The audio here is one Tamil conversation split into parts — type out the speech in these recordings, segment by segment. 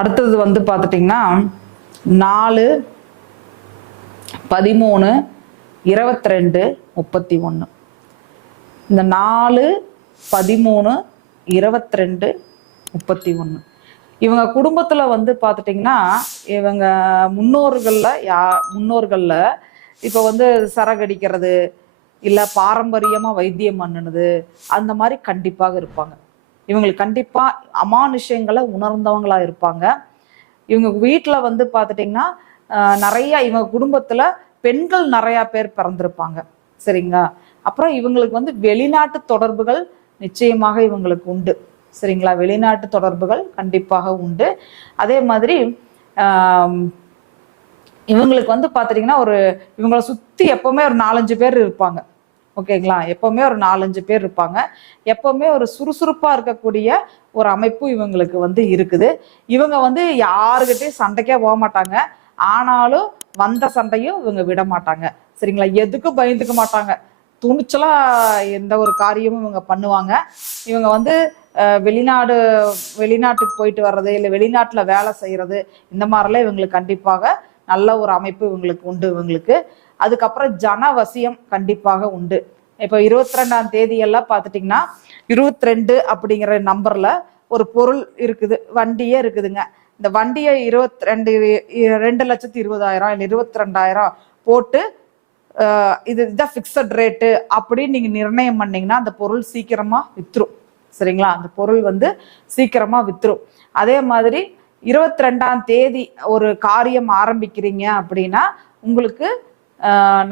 அடுத்தது வந்து பார்த்துட்டிங்கன்னா நாலு பதிமூணு இருபத்தி ரெண்டு முப்பத்தி ஒன்று இந்த நாலு பதிமூணு இருபத்தி ரெண்டு முப்பத்தி ஒன்று இவங்க குடும்பத்தில் வந்து பார்த்துட்டிங்கன்னா இவங்க முன்னோர்களில் யா முன்னோர்களில் இப்போ வந்து சரகடிக்கிறது இல்லை பாரம்பரியமாக வைத்தியம் பண்ணுனது அந்த மாதிரி கண்டிப்பாக இருப்பாங்க. இவங்களுக்கு கண்டிப்பாக அமானுஷயங்களை உணர்ந்தவங்களாக இருப்பாங்க. இவங்க வீட்டில் வந்து பார்த்துட்டிங்கன்னா நிறைய இவங்க குடும்பத்தில் பெண்கள் நிறையா பேர் பிறந்திருப்பாங்க. சரிங்களா? அப்புறம் இவங்களுக்கு வந்து வெளிநாட்டு தொடர்புகள் நிச்சயமாக இவங்களுக்கு உண்டு. சரிங்களா? வெளிநாட்டு தொடர்புகள் கண்டிப்பாக உண்டு. அதே மாதிரி இவங்களுக்கு வந்து பார்த்துட்டிங்கன்னா ஒரு இவங்களை சுற்றி எப்பவுமே ஒரு நாலஞ்சு பேர் இருப்பாங்க. ஓகேங்களா? எப்பவுமே ஒரு நாலஞ்சு பேர் இருப்பாங்க. எப்பவுமே ஒரு சுறுசுறுப்பாக இருக்கக்கூடிய ஒரு அமைப்பு இவங்களுக்கு வந்து இருக்குது. இவங்க வந்து யாருக்கிட்டையும் சண்டைக்கே போக மாட்டாங்க. ஆனாலும் வந்த சண்டையும் இவங்க விட மாட்டாங்க. சரிங்களா? எதுக்கும் பயந்துக்க மாட்டாங்க. துணிச்சலா எந்த ஒரு காரியமும் இவங்க பண்ணுவாங்க. இவங்க வந்து வெளிநாடு வெளிநாட்டுக்கு போயிட்டு வர்றது இல்லை வெளிநாட்டில் வேலை செய்கிறது இந்த மாதிரிலாம் இவங்களுக்கு கண்டிப்பாக நல்ல ஒரு அமைப்பு இவங்களுக்கு உண்டு இவங்களுக்கு. அதுக்கப்புறம் ஜனவசியம் கண்டிப்பாக உண்டு. இப்போ இருபத்தி ரெண்டாம் தேதியெல்லாம் பார்த்துட்டிங்கன்னா இருபத்தி ரெண்டு அப்படிங்கிற நம்பரில் ஒரு பொருள் இருக்குது வண்டியே இருக்குதுங்க. இந்த வண்டியை இருபத்தி ரெண்டு ரெண்டு லட்சத்தி இருபதாயிரம் இல்லை இருபத்தி ரெண்டாயிரம் போட்டு இது இதுதான் ஃபிக்ஸட் ரேட்டு அப்படின்னு நீங்கள் நிர்ணயம் பண்ணிங்கன்னா அந்த பொருள் சீக்கிரமாக வித்துரும். சரிங்களா? அந்த பொருள் வந்து சீக்கிரமாக வித்துரும். அதே மாதிரி இருபத்தி ரெண்டாம் தேதி ஒரு காரியம் ஆரம்பிக்கிறீங்க அப்படின்னா உங்களுக்கு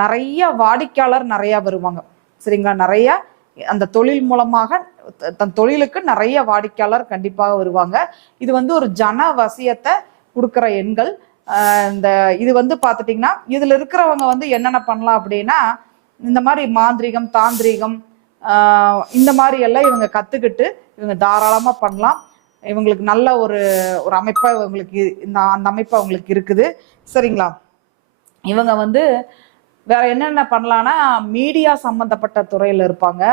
நிறைய வாடிக்கையாளர் நிறையா வருவாங்க. சரிங்களா? நிறைய அந்த தொழில் மூலமாக தன் தொழிலுக்கு நிறைய வாடிக்கையாளர் கண்டிப்பாக வருவாங்க. இது வந்து ஒரு ஜன வசியத்தை கொடுக்குற எண்கள். இந்த இது வந்து பார்த்துட்டிங்கன்னா இதில் இருக்கிறவங்க வந்து என்னென்ன பண்ணலாம் அப்படின்னா இந்த மாதிரி மாந்திரீகம் தாந்திரீகம் இந்த மாதிரி எல்லாம் இவங்க கற்றுக்கிட்டு இவங்க தாராளமாக பண்ணலாம். இவங்களுக்கு நல்ல ஒரு ஒரு அமைப்பாக இவங்களுக்கு இந்த அந்த அமைப்பு அவங்களுக்கு இருக்குது. சரிங்களா? இவங்க வந்து வேற என்னென்ன பண்ணலான்னா மீடியா சம்மந்தப்பட்ட துறையில் இருப்பாங்க.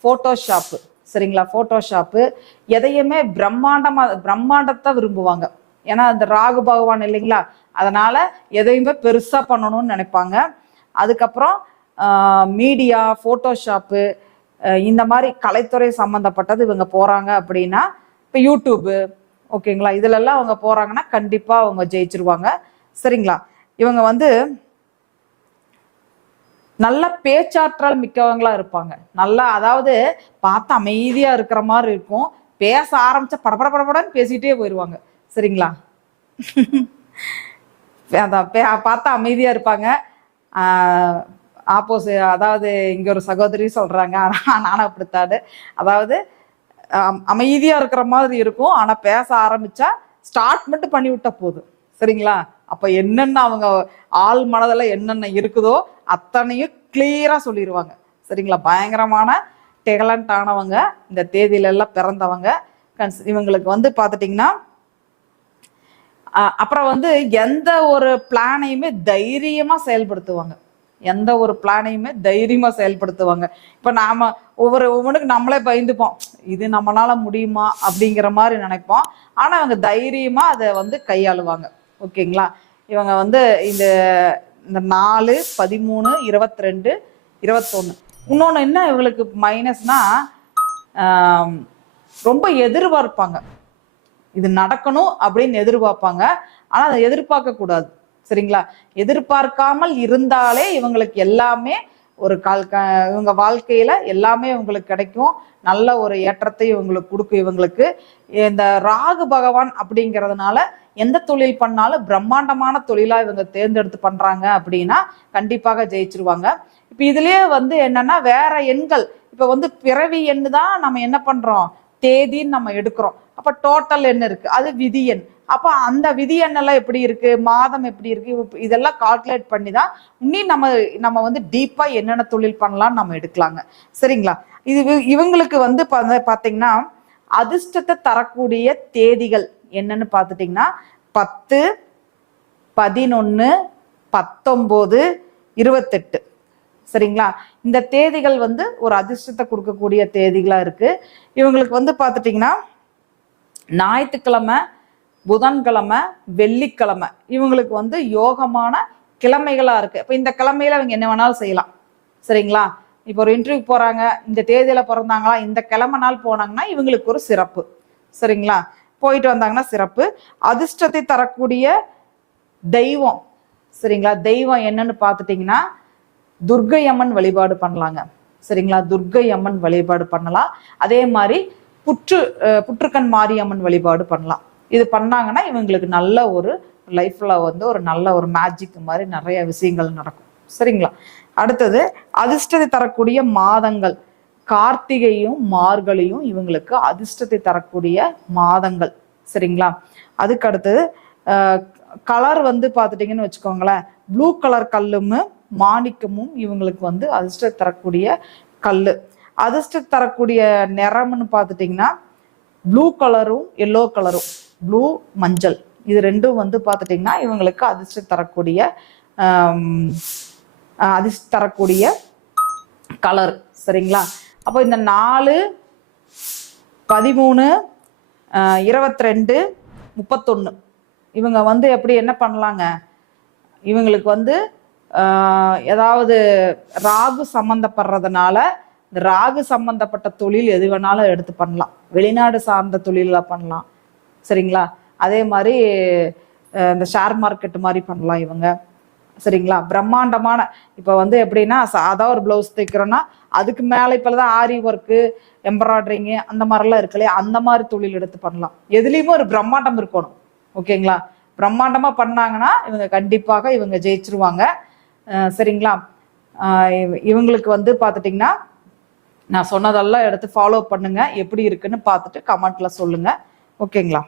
ஃபோட்டோஷாப்பு சரிங்களா? ஃபோட்டோஷாப்பு எதையுமே பிரம்மாண்டமாக பிரம்மாண்டத்தை விரும்புவாங்க. ஏன்னா அந்த ராகு பகவான் இல்லைங்களா? அதனால எதையுமே பெருசாக பண்ணணும்னு நினைப்பாங்க. அதுக்கப்புறம் மீடியா ஃபோட்டோஷாப்பு இந்த மாதிரி கலைத்துறை சம்மந்தப்பட்டது இவங்க போகிறாங்க அப்படின்னா இப்போ யூடியூப்பு ஓகேங்களா? இதுலெல்லாம் அவங்க போகிறாங்கன்னா கண்டிப்பாக அவங்க ஜெயிச்சிருவாங்க. சரிங்களா? இவங்க வந்து நல்ல பேச்சாற்றல் மிக்கவங்களா இருப்பாங்க. நல்லா அதாவது பார்த்து அமைதியா இருக்கிற மாதிரி இருக்கும். பேச ஆரம்பிச்சா படபட படபடன்னு பேசிட்டே போயிடுவாங்க சரிங்களா? அதான் பே பார்த்தா அமைதியா இருப்பாங்க. ஆப்போசி அதாவது இங்க ஒரு சகோதரி சொல்றாங்க. ஆனா நானும் அப்படித்தாடு அதாவது அமைதியா இருக்கிற மாதிரி இருக்கும். ஆனா பேச ஆரம்பிச்சா ஸ்டார்ட் மட்டும் பண்ணி விட்டா போதும். சரிங்களா? அப்போ என்னென்ன அவங்க ஆள் மனதில் என்னென்ன இருக்குதோ அத்தனையும் கிளியராக சொல்லிடுவாங்க சரிங்களா? பயங்கரமான டேலண்ட் ஆனவங்க இந்த தேதியிலெல்லாம் பிறந்தவங்க. கன்ஸ் இவங்களுக்கு வந்து பார்த்துட்டிங்கன்னா அப்புறம் வந்து எந்த ஒரு பிளானையுமே தைரியமாக செயல்படுத்துவாங்க. எந்த ஒரு பிளானையுமே தைரியமா செயல்படுத்துவாங்க. இப்ப நாம ஒவ்வொரு ஒவ்வொன்றுக்கு நம்மளே பயந்துப்போம். இது நம்மளால முடியுமா? அப்படிங்கிற மாதிரி நினைப்போம். ஆனா அவங்க தைரியமா அதை வந்து கையாளுவாங்க. ஓகேங்களா? இவங்க வந்து இந்த இந்த நாலு பதிமூணு இருபத்தி ரெண்டு இருபத்தொன்னு. இன்னொன்று என்ன இவங்களுக்கு மைனஸ்னா ரொம்ப எதிர்பார்ப்பாங்க இது நடக்கணும் அப்படின்னு எதிர்பார்ப்பாங்க. ஆனால் அதை எதிர்பார்க்க கூடாது. சரிங்களா? எதிர்பார்க்காமல் இருந்தாலே இவங்களுக்கு எல்லாமே ஒரு கால் க இவங்க வாழ்க்கையில எல்லாமே இவங்களுக்கு கிடைக்கும். நல்ல ஒரு ஏற்றத்தை இவங்களுக்கு கொடுக்கும் இவங்களுக்கு. இந்த ராகு பகவான் அப்படிங்கிறதுனால எந்த தொழில் பண்ணாலும் பிரம்மாண்டமான தொழிலா இவங்க தேர்ந்தெடுத்து பண்றாங்க அப்படின்னா கண்டிப்பாக ஜெயிச்சிருவாங்க. இப்ப இதுலயே வந்து என்னன்னா வேற எண்கள். இப்ப வந்து பிறவி எண்ணு தான் நம்ம என்ன பண்றோம்? தேதின்னு நம்ம எடுக்கிறோம். அப்ப டோட்டல் எண் இருக்கு. அது விதி எண். அப்ப அந்த விதி எண்ணெல்லாம் எப்படி இருக்கு? மாதம் எப்படி இருக்கு? இதெல்லாம் கால்குலேட் பண்ணி தான் இன்னும் நம்ம நம்ம வந்து டீப்பா என்னென்ன தொழில் பண்ணலாம்னு நம்ம எடுக்கலாங்க. சரிங்களா? இது இவங்களுக்கு வந்து பா- பாத்தீங்கன்னா அதிர்ஷ்டத்தை தரக்கூடிய தேதிகள். என்னன்னு பார்த்துட்டிங்கன்னா பத்து பதினொன்று பத்தொம்போது இருபத்தெட்டு. சரிங்களா? இந்த தேதிகள் வந்து ஒரு அதிர்ஷ்டத்தை கொடுக்கக்கூடிய தேதிகளாக இருக்குது இவங்களுக்கு வந்து பார்த்துட்டிங்கன்னா ஞாயிற்றுக்கிழமை புதன்கிழமை வெள்ளிக்கிழமை. இவங்களுக்கு வந்து யோகமான கிழமைகளாக இருக்குது இப்போ இந்த கிழமையில் அவங்க என்ன வேணாலும் செய்யலாம். சரிங்களா? இப்போ ஒரு இன்டர்வியூ போகிறாங்க இந்த தேதியில் பிறந்தாங்களா இந்த கிழமை நாள் போனாங்கன்னா இவங்களுக்கு ஒரு சிறப்பு. சரிங்களா? போயிட்டு வந்தாங்கன்னா சிறப்பு. அதிர்ஷ்டத்தை தரக்கூடிய தெய்வம். சரிங்களா? தெய்வம் என்னன்னு பார்த்துட்டிங்கன்னா துர்க்கை அம்மன் வழிபாடு பண்ணலாங்க. சரிங்களா? துர்க்கை அம்மன் வழிபாடு பண்ணலாம். அதே மாதிரி புற்று புற்றுக்கண் மாரியம்மன் வழிபாடு பண்ணலாம். இது பண்ணாங்கன்னா இவங்களுக்கு நல்ல ஒரு லைஃப்ல வந்து ஒரு நல்ல ஒரு மேஜிக் மாதிரி நிறைய விஷயங்கள் நடக்கும். சரிங்களா? அடுத்தது அதிர்ஷ்டத்தை தரக்கூடிய மாதங்கள். கார்த்திகையும் மார்கழியும் இவங்களுக்கு அதிர்ஷ்டத்தை தரக்கூடிய மாதங்கள். சரிங்களா? அதுக்கு அடுத்தது கலர் வந்து பார்த்துட்டிங்கன்னு வச்சுக்கோங்களேன். ப்ளூ கலர் கல்லும் மாணிக்கமும் இவங்களுக்கு வந்து அதிர்ஷ்டம் தரக்கூடிய கல் அதிர்ஷ்டம் தரக்கூடிய நிறம்னு பார்த்துட்டிங்கன்னா ப்ளூ கலரும் எல்லோ கலரும் ப்ளூ மஞ்சள். இது ரெண்டும் வந்து பார்த்துட்டிங்கன்னா இவங்களுக்கு அதிர்ஷ்டம் தரக்கூடிய அதிர்ஷ்ட அதிர்ஷ்டம் தரக்கூடிய கலர். சரிங்களா? அப்போ இந்த நாலு பதிமூணு இருபத்தி ரெண்டு முப்பத்தொன்று இவங்க வந்து எப்படி என்ன பண்ணலாங்க? இவங்களுக்கு வந்து ஏதாவது ராகு சம்மந்தப்படுறதுனால இந்த ராகு சம்மந்தப்பட்ட தொழில் எது வேணாலும் எடுத்து பண்ணலாம். வெளிநாடு சார்ந்த தொழிலாக பண்ணலாம். சரிங்களா? அதே மாதிரி இந்த ஷேர் மார்க்கெட் மாதிரி பண்ணலாம் இவங்க. சரிங்களா? பிரம்மாண்டமான இப்போ வந்து எப்படின்னா சாதா ஒரு ப்ளவுஸ் தைக்கிறோன்னா அதுக்கு மேலே இப்போதான் ஆரி ஒர்க்கு எம்ப்ராய்டரிங்கு அந்த மாதிரிலாம் இருக்கு இல்லையா? அந்த மாதிரி தொழில் எடுத்து பண்ணலாம். எதுலேயுமே ஒரு பிரம்மாண்டம் இருக்கணும். ஓகேங்களா? பிரம்மாண்டமாக பண்ணாங்கன்னா இவங்க கண்டிப்பாக இவங்க ஜெயிச்சிருவாங்க. சரிங்களா? இவங்களுக்கு வந்து பார்த்துட்டிங்கன்னா நான் சொன்னதெல்லாம் எடுத்து ஃபாலோ பண்ணுங்கள் எப்படி இருக்குன்னு பார்த்துட்டு கமெண்ட்டில் சொல்லுங்கள் ஓகேங்களா?